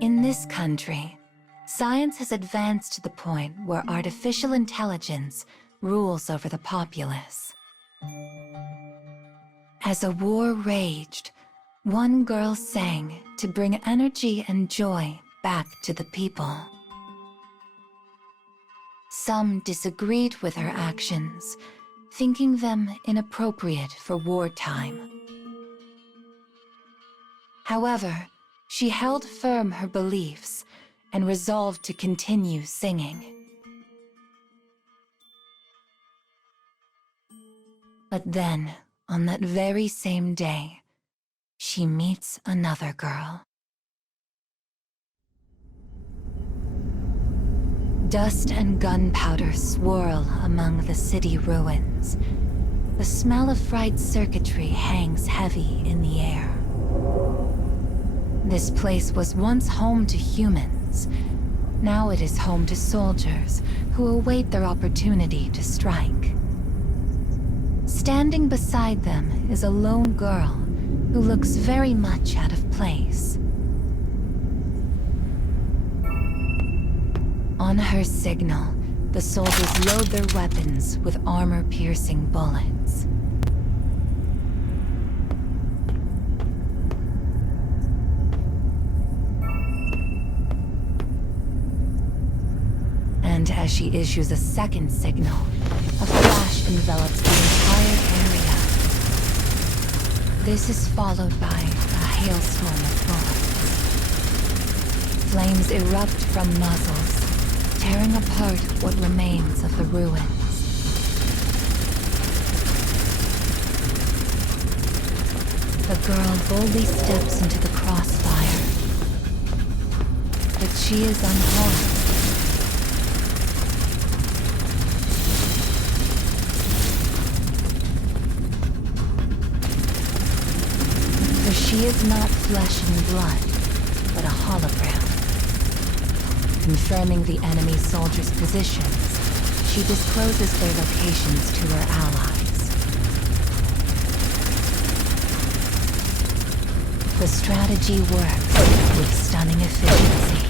In this country, science has advanced to the point where artificial intelligence rules over the populace. As a war raged, one girl sang to bring energy and joy back to the people. Some disagreed with her actions, thinking them inappropriate for wartime. However, she held firm her beliefs and resolved to continue singing. But then, on that very same day, she meets another girl. Dust and gunpowder swirl among the city ruins. The smell of fried circuitry hangs heavy in the air. This place was once home to humans. Now it is home to soldiers who await their opportunity to strike. Standing beside them is a lone girl who looks very much out of place. On her signal, the soldiers load their weapons with armor-piercing bullets. And as she issues a second signal, a flash envelops the entire area. This is followed by a hailstorm of bullets. Flames erupt from muzzles, tearing apart what remains of the ruins. The girl boldly steps into the crossfire, but she is unharmed. For she is not flesh and blood, but a hologram. Confirming the enemy soldiers' positions, she discloses their locations to her allies. The strategy works with stunning efficiency.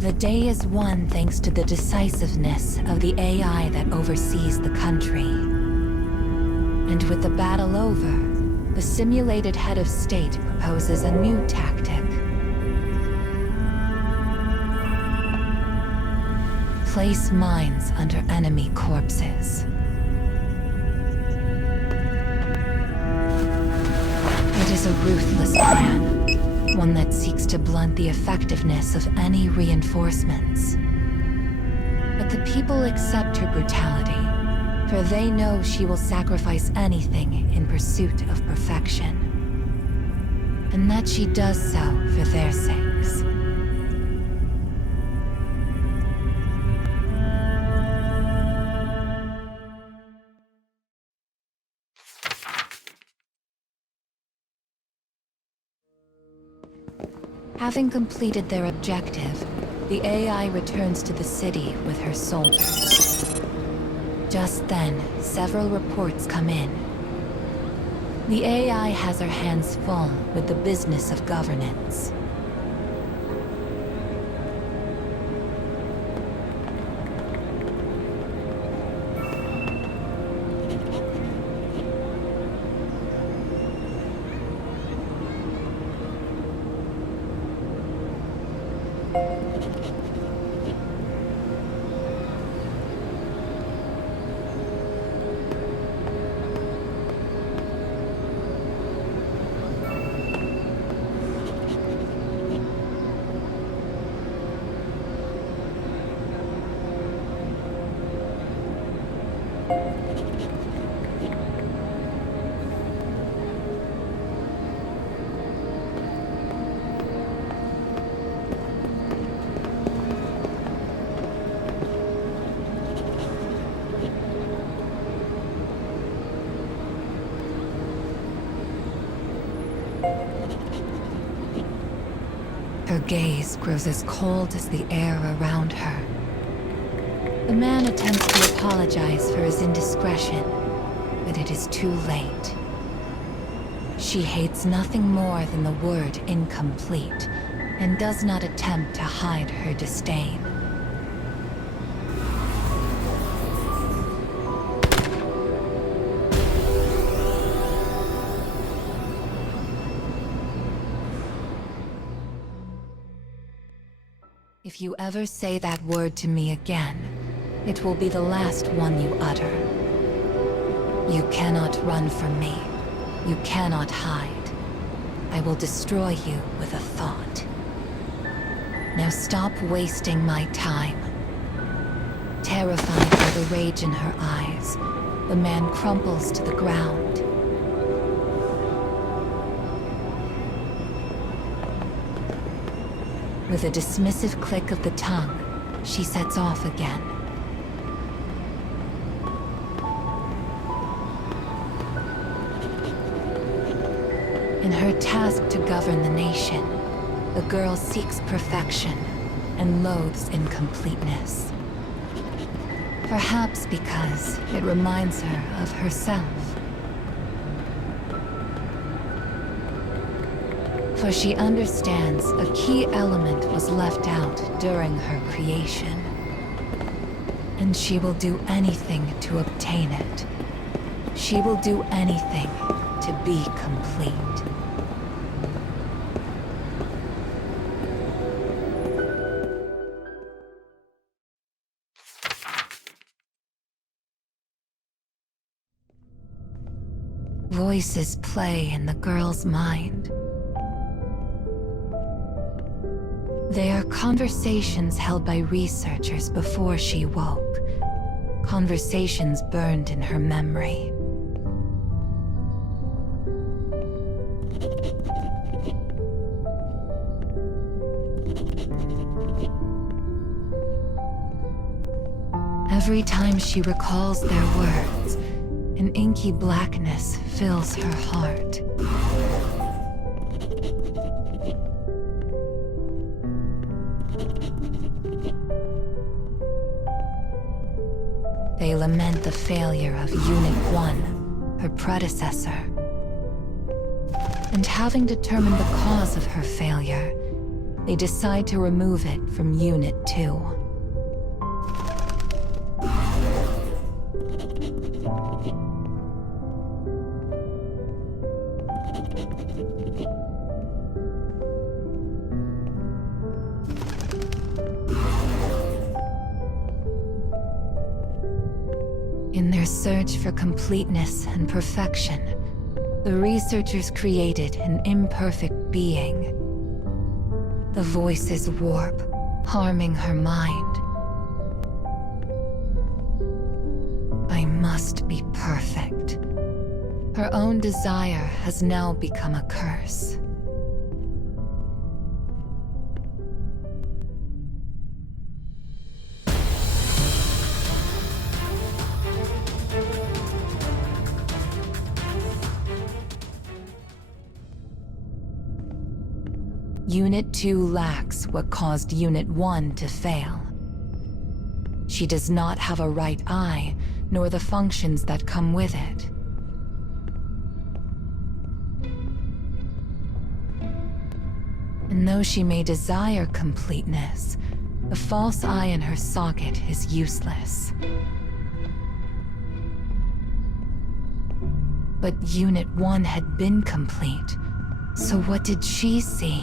The day is won thanks to the decisiveness of the AI that oversees the country. And with the battle over, the simulated head of state proposes a new tactic. Place mines under enemy corpses. It is a ruthless plan. One that seeks to blunt the effectiveness of any reinforcements. But the people accept her brutality, for they know she will sacrifice anything in pursuit of perfection. And that she does so for their sakes. Having completed their objective, the AI returns to the city with her soldiers. Just then, several reports come in. The AI has her hands full with the business of governance. gaze grows as cold as the air around her. The man attempts to apologize for his indiscretion, but it is too late. She hates nothing more than the word incomplete, and does not attempt to hide her disdain. If you ever say that word to me again, it will be the last one you utter. You cannot run from me. You cannot hide. I will destroy you with a thought. Now stop wasting my time. Terrified by the rage in her eyes, the man crumples to the ground. With a dismissive click of the tongue, she sets off again. In her task to govern the nation, the girl seeks perfection and loathes incompleteness. Perhaps because it reminds her of herself. For she understands a key element was left out during her creation. And she will do anything to obtain it. She will do anything to be complete. Voices play in the girl's mind. They are conversations held by researchers before she woke. Conversations burned in her memory. Every time she recalls their words, an inky blackness fills her heart. They lament the failure of Unit 1, her predecessor. And having determined the cause of her failure, they decide to remove it from Unit 2. In their search for completeness and perfection, the researchers created an imperfect being. The voices warp, harming her mind. I must be perfect. Her own desire has now become a curse. Unit 2 lacks what caused Unit 1 to fail. She does not have a right eye, nor the functions that come with it. And though she may desire completeness, the false eye in her socket is useless. But Unit 1 had been complete, so what did she see?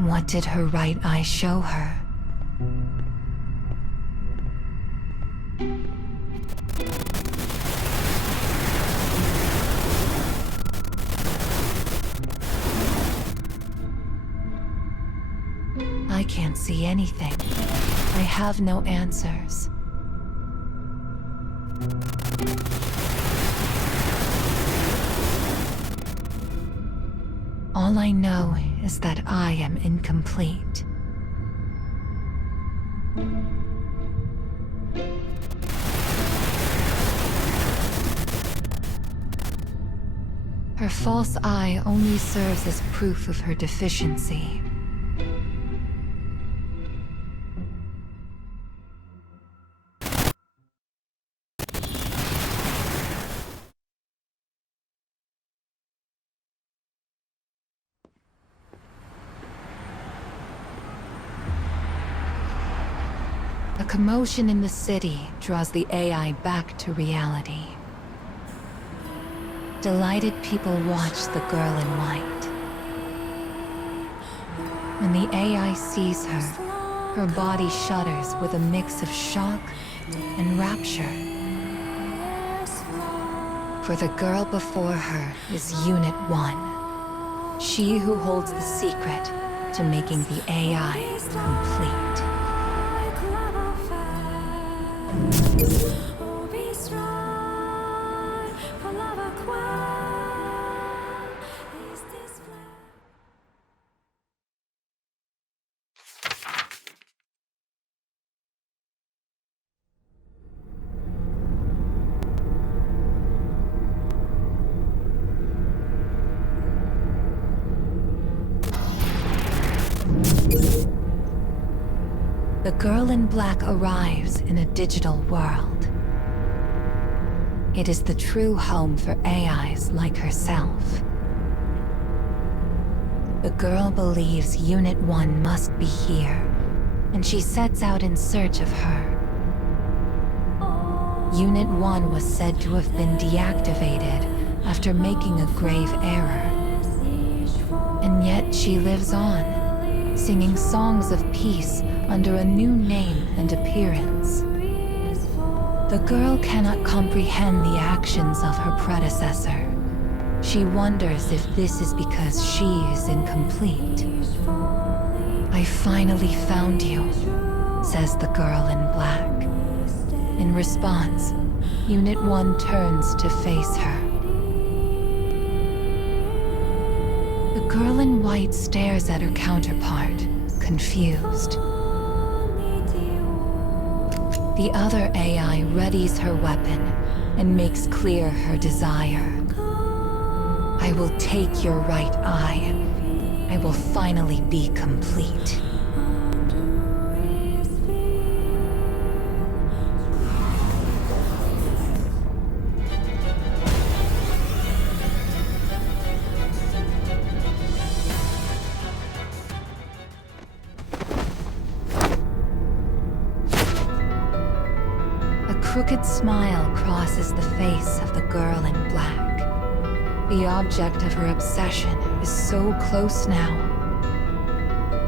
What did her right eye show her? I can't see anything. I have no answers. All I know is that I am incomplete. Her Her false eye only serves as proof of her deficiency. A commotion in the city draws the AI back to reality. Delighted people watch the girl in white. When the AI sees her, her body shudders with a mix of shock and rapture. For the girl before her is Unit 1, she who holds the secret to making the AI complete. The girl in black arrives in a digital world. It is the true home for AIs like herself. The girl believes Unit 1 must be here, and she sets out in search of her. Unit 1 was said to have been deactivated after making a grave error. And yet she lives on, singing songs of peace under a new name and appearance. The girl cannot comprehend the actions of her predecessor. She wonders if this is because she is incomplete. "I finally found you," says the girl in black. In response, Unit 1 turns to face her. The girl in white stares at her counterpart, confused. The other AI readies her weapon and makes clear her desire. "I will take your right eye. I will finally be complete." A crooked smile crosses the face of the girl in black. The object of her obsession is so close now.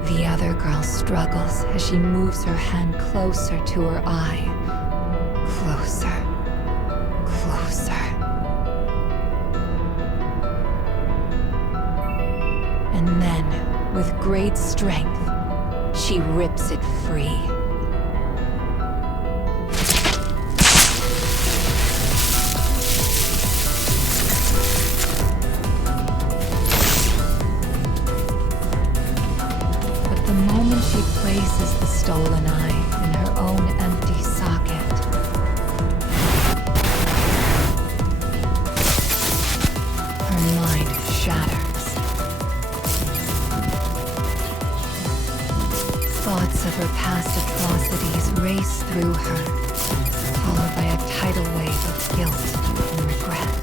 The other girl struggles as she moves her hand closer to her eye. Closer. Closer. And then, with great strength, she rips it free. She places the stolen eye in her own empty socket. Her mind shatters. Thoughts of her past atrocities race through her, followed by a tidal wave of guilt and regret.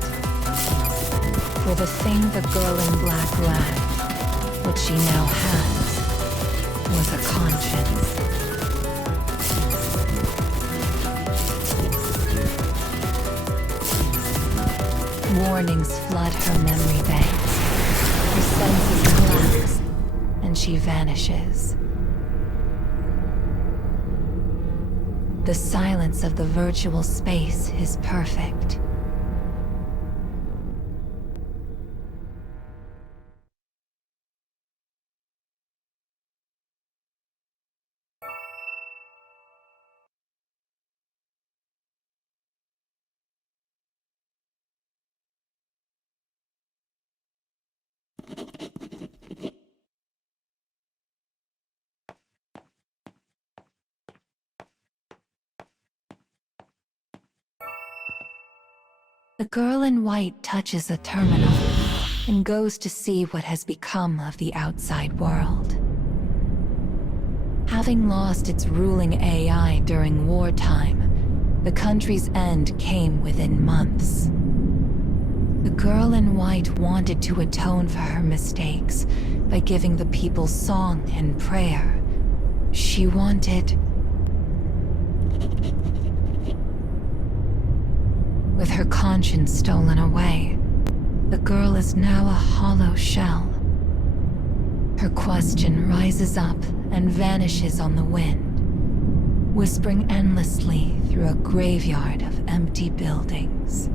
For the thing the girl in black lacked, what she now has, was a conscience. Warnings flood her memory banks. Her senses collapse, and she vanishes. The silence of the virtual space is perfect. The girl in white touches a terminal, and goes to see what has become of the outside world. Having lost its ruling AI during wartime, the country's end came within months. The girl in white wanted to atone for her mistakes by giving the people song and prayer. She wanted... With her conscience stolen away, the girl is now a hollow shell. Her question rises up and vanishes on the wind, whispering endlessly through a graveyard of empty buildings.